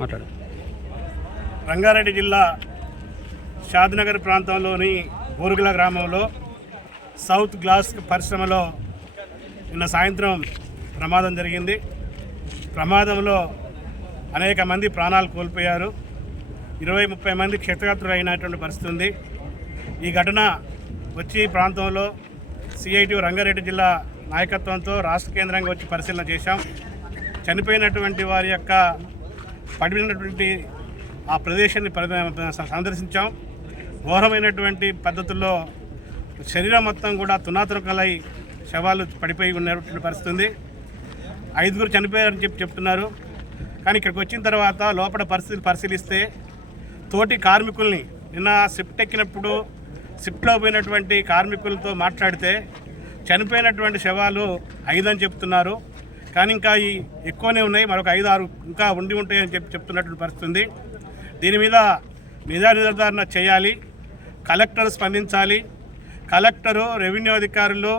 మాట్లాడు. రంగారెడ్డి జిల్లా షాద్నగర్ ప్రాంతంలోని బోరుగుల గ్రామంలో సౌత్ గ్లాస్ పరిశ్రమలో నిన్న సాయంత్రం ప్రమాదం జరిగింది. ప్రమాదంలో అనేక మంది ప్రాణాలు కోల్పోయారు. ఇరవై ముప్పై మంది క్షతగాత్రులు అయినటువంటి పరిస్థితి ఉంది. ఈ ఘటన వచ్చి ప్రాంతంలో సిఐటి రంగారెడ్డి జిల్లా నాయకత్వంతో రాష్ట్ర కేంద్రంగా వచ్చి పరిశీలన చేశాం. చనిపోయినటువంటి వారి యొక్క పడిపోయినటువంటి ఆ ప్రదేశాన్ని సందర్శించాం. ఘోరమైనటువంటి పద్ధతుల్లో శరీరం మొత్తం కూడా తునాతునకలై శవాలు పడిపోయి ఉన్నటువంటి పరిస్థితి ఉంది ఐదుగురు చనిపోయారని చెప్పి చెప్తున్నారు. కానీ ఇక్కడికి వచ్చిన తర్వాత లోపల పరిస్థితులు పరిశీలిస్తే తోటి కార్మికుల్ని నిన్న షిఫ్ట్ ఎక్కినప్పుడు షిఫ్ట్లో పోయినటువంటి కార్మికులతో మాట్లాడితే చనిపోయినటువంటి శవాలు ఐదని చెప్తున్నారు. కానీ ఇంకా ఈ ఎక్కువనే ఉన్నాయి. మరొక ఐదు ఆరు ఇంకా ఉండి ఉంటాయని చెప్పి చెప్తున్నటువంటి పరిస్థితుంది దీని మీద నిజా నిర్ధారణ చేయాలి. కలెక్టర్ స్పందించాలి. కలెక్టరు రెవెన్యూ అధికారులు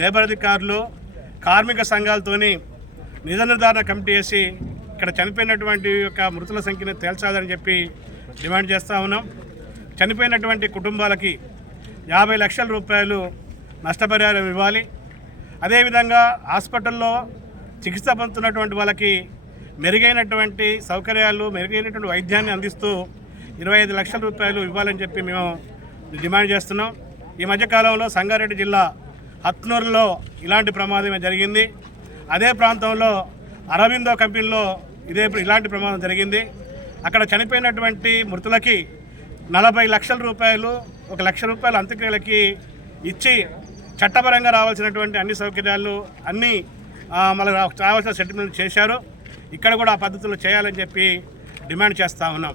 లేబర్ అధికారులు కార్మిక సంఘాలతోని నిజ నిర్ధారణ కమిటీ వేసి ఇక్కడ చనిపోయినటువంటి యొక్క మృతుల సంఖ్యను తేల్చాలని చెప్పి డిమాండ్ చేస్తూ ఉన్నాం. చనిపోయినటువంటి కుటుంబాలకి యాభై లక్షల రూపాయలు నష్టపరిహారం ఇవ్వాలి. అదేవిధంగా హాస్పిటల్లో చికిత్స పొందుతున్నటువంటి వాళ్ళకి మెరుగైనటువంటి సౌకర్యాలు మెరుగైనటువంటి వైద్యాన్ని అందిస్తూ ఇరవై ఐదు లక్షల రూపాయలు ఇవ్వాలని చెప్పి మేము డిమాండ్ చేస్తున్నాం. ఈ మధ్యకాలంలో సంగారెడ్డి జిల్లా హత్నూరులో ఇలాంటి ప్రమాదమే జరిగింది. అదే ప్రాంతంలో అరవిందో కంపెనీలో ఇదే ఇలాంటి ప్రమాదం జరిగింది. అక్కడ చనిపోయినటువంటి మృతులకి నలభై లక్షల రూపాయలు ఒక లక్ష రూపాయల అంత్యక్రియలకి ఇచ్చి చట్టపరంగా రావాల్సినటువంటి అన్ని సౌకర్యాలు అన్నీ మనకు రావాల్సిన సెటిల్మెంట్ చేశారు. ఇక్కడ కూడా ఆ పద్ధతులు చేయాలని చెప్పి డిమాండ్ చేస్తూ ఉన్నాం.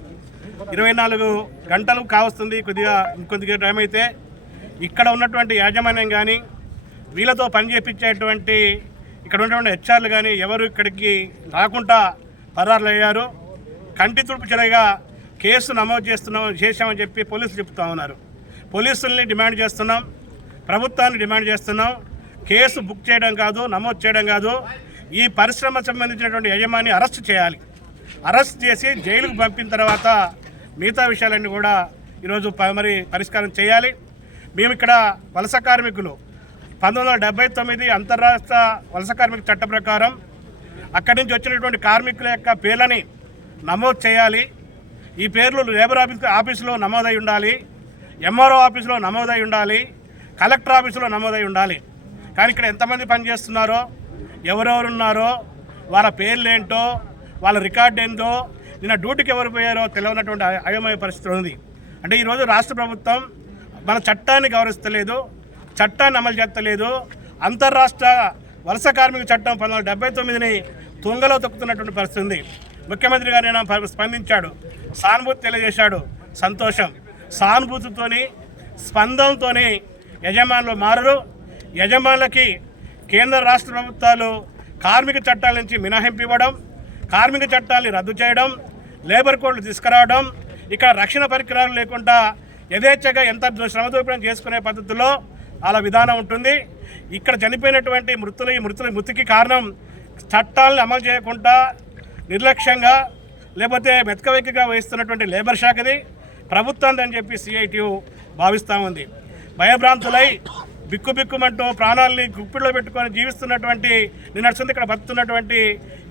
ఇరవై నాలుగు గంటలు కావస్తుంది కొద్దిగా ఇంకొద్దిగా టైం అయితే. ఇక్కడ ఉన్నటువంటి యాజమాన్యం కానీ వీళ్ళతో పని చేపించేటువంటి ఇక్కడ ఉన్నటువంటి హెచ్ఆర్లు కానీ ఎవరు ఇక్కడికి రాకుండా పరారులు అయ్యారు కంటి తుడుపు చెరగా కేసు నమోదు చేస్తున్నాం చేశామని చెప్పి పోలీసులు చెప్తా ఉన్నారు. పోలీసుల్ని డిమాండ్ చేస్తున్నాం ప్రభుత్వాన్ని డిమాండ్ చేస్తున్నాం. కేసు బుక్ చేయడం కాదు నమోదు చేయడం కాదు. ఈ పరిశ్రమ సంబంధించినటువంటి యజమాని అరెస్ట్ చేయాలి. అరెస్ట్ చేసి జైలుకు పంపిన తర్వాత మిగతా విషయాలన్నీ కూడా ఈరోజు ప- మరి పరిష్కారం చేయాలి. మేము ఇక్కడ వలస కార్మికులు. పంతొమ్మిది వందల డెబ్బై తొమ్మిది అంతర్రాష్ట్ర వలస కార్మిక చట్ట ప్రకారం అక్కడి నుంచి వచ్చినటువంటి కార్మికుల యొక్క పేర్లని నమోదు చేయాలి. ఈ పేర్లు లేబర్ ఆఫీస్ ఆఫీసులో నమోదై ఉండాలి. ఎంఆర్ఓ ఆఫీసులో నమోదై ఉండాలి. కలెక్టర్ ఆఫీసులో నమోదై ఉండాలి. కానీ ఇక్కడ ఎంతమంది పనిచేస్తున్నారో ఎవరెవరు ఉన్నారో వాళ్ళ పేర్లు ఏంటో వాళ్ళ రికార్డ్ ఏంటో నిన్న డ్యూటీకి ఎవరు పోయారో తెలియనటువంటి అయోమయ పరిస్థితి ఉంది. అంటే ఈరోజు రాష్ట్ర ప్రభుత్వం మన చట్టాన్ని గౌరవిస్తలేదు చట్టాన్ని అమలు చేస్తలేదు అంతర్రాష్ట్ర వలస కార్మిక చట్టం పంతొమ్మిది వందల డెబ్బై తొమ్మిదిని తుంగలో తొక్కుతున్నటువంటి పరిస్థితి ఉంది. ముఖ్యమంత్రి గారు నేను స్పందించాడు. సానుభూతి తెలియజేశాడు. సంతోషం. సానుభూతితోని స్పందనతోని యజమానులు మారరు. యజమానులకి కేంద్ర రాష్ట్ర ప్రభుత్వాలు కార్మిక చట్టాల నుంచి మినహాయింపు ఇవ్వడం కార్మిక చట్టాలని రద్దు చేయడం లేబర్ కోడ్లు తీసుకురావడం ఇక్కడ రక్షణ పరికరాలు లేకుండా యథేచ్ఛగా ఎంత శ్రమదోపిడం చేసుకునే పద్ధతిలో అలా విధానం ఉంటుంది. ఇక్కడ చనిపోయినటువంటి మృతులు ఈ మృతుల మృతికి కారణం చట్టాలను అమలు చేయకుండా నిర్లక్ష్యంగా లేకపోతే మెతకవెక్కిగా వహిస్తున్నటువంటి లేబర్ శాఖది ప్రభుత్వం అని చెప్పి సిఐటియు భావిస్తూ ఉంది. భయభ్రాంతులై బిక్కుబిక్కుమంటూ ప్రాణాలని గుప్పిలో పెట్టుకొని జీవిస్తున్నటువంటి నేను నడుస్తుంది ఇక్కడ బతుకుతున్నటువంటి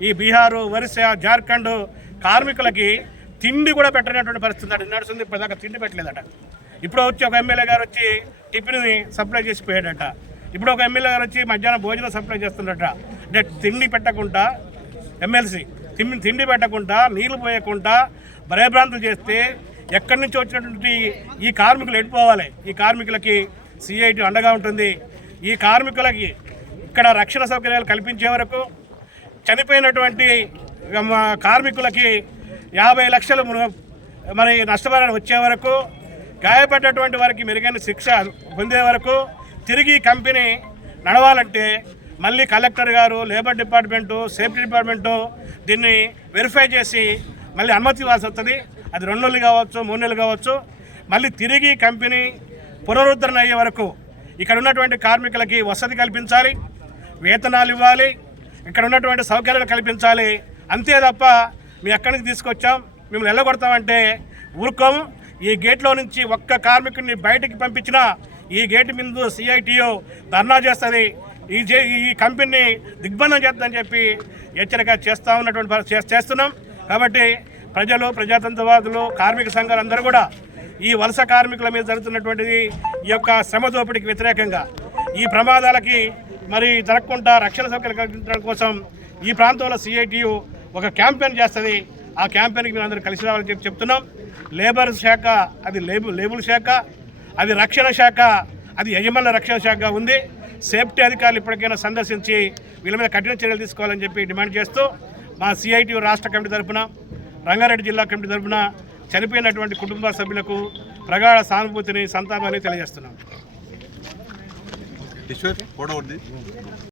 ఈ బీహారు ఒరిస్సా జార్ఖండ్ కార్మికులకి తిండి కూడా పెట్టనటువంటి పరిస్థితి ఉందట. నిన్న ఇప్పటిదాకా తిండి పెట్టలేదట. ఇప్పుడు వచ్చి ఒక ఎమ్మెల్యే గారు వచ్చి టిఫిన్ని సప్లై చేసి పోయాడట. ఇప్పుడు ఒక ఎమ్మెల్యే గారు వచ్చి మధ్యాహ్నం భోజనం సప్లై చేస్తున్నట అంటే తిండి పెట్టకుండా ఎమ్మెల్సీ తిండి తిండి పెట్టకుండా నీళ్ళు పోయకుండా భయభ్రాంతులు చేస్తే ఎక్కడి నుంచి వచ్చినటువంటి ఈ కార్మికులు వెళ్ళిపోవాలి ఈ కార్మికులకి సిఐటి అండగా ఉంటుంది. ఈ కార్మికులకి ఇక్కడ రక్షణ సౌకర్యాలు కల్పించే వరకు చనిపోయినటువంటి కార్మికులకి యాభై లక్షలు మరి నష్టపరిహారం వచ్చే వరకు గాయపడ్డటువంటి వారికి మెరుగైన శిక్ష పొందే వరకు తిరిగి కంపెనీ నడవాలంటే మళ్ళీ కలెక్టర్ గారు లేబర్ డిపార్ట్మెంటు సేఫ్టీ డిపార్ట్మెంటు దీన్ని వెరిఫై చేసి మళ్ళీ అనుమతి ఇవ్వాల్సి వస్తుంది. అది రెండు నెలలు కావచ్చు మూడు నెలలు కావచ్చు. మళ్ళీ తిరిగి కంపెనీ పునరుద్ధరణ అయ్యే వరకు ఇక్కడ ఉన్నటువంటి కార్మికులకి వసతి కల్పించాలి వేతనాలు ఇవ్వాలి ఇక్కడ ఉన్నటువంటి సౌకర్యాలు కల్పించాలి. అంతే తప్ప మేము ఎక్కడి నుంచి తీసుకొచ్చాం మిమ్మల్ని వెళ్ళగొడతామంటే ఊరుకోము. ఈ గేట్లో నుంచి ఒక్క కార్మికుడిని బయటికి పంపించినా ఈ గేట్ ముందు సిఐటియు ధర్నా చేస్తుంది. ఈ జే- ఈ కంపెనీని దిగ్బంధం చేస్తుందని చెప్పి హెచ్చరిక చేస్తూ ఉన్నటువంటి చే- చేస్తున్నాం. కాబట్టి ప్రజలు ప్రజాతంత్రవాదులు కార్మిక సంఘాలు అందరూ కూడా ఈ వలస కార్మికుల మీద జరుగుతున్నటువంటిది ఈ యొక్క శ్రమ దోపిడీకి వ్యతిరేకంగా. ఈ ప్రమాదాలకి మరి జరగకుండా రక్షణ సౌకర్యం కల్పించడం కోసం ఈ ప్రాంతంలో సిఐటియు ఒక క్యాంపెయిన్ చేస్తుంది. ఆ క్యాంపెయిన్కి మీరు అందరూ కలిసి రావాలని చెప్పి చెప్తున్నాం. లేబర్ శాఖ అది లేబుల్ లేబుల్ శాఖ అది రక్షణ శాఖ అది యజమానుల రక్షణ శాఖ ఉంది. సేఫ్టీ అధికారులు ఇప్పటికైనా సందర్శించి వీళ్ళ మీద కఠిన చర్యలు తీసుకోవాలని చెప్పి డిమాండ్ చేస్తూ మా సిఐటి రాష్ట్ర కమిటీ తరఫున రంగారెడ్డి జిల్లా కమిటీ తరఫున చనిపోయినటువంటి కుటుంబ సభ్యులకు ప్రగాఢ సానుభూతిని సంతాపాన్ని తెలియజేస్తున్నాం.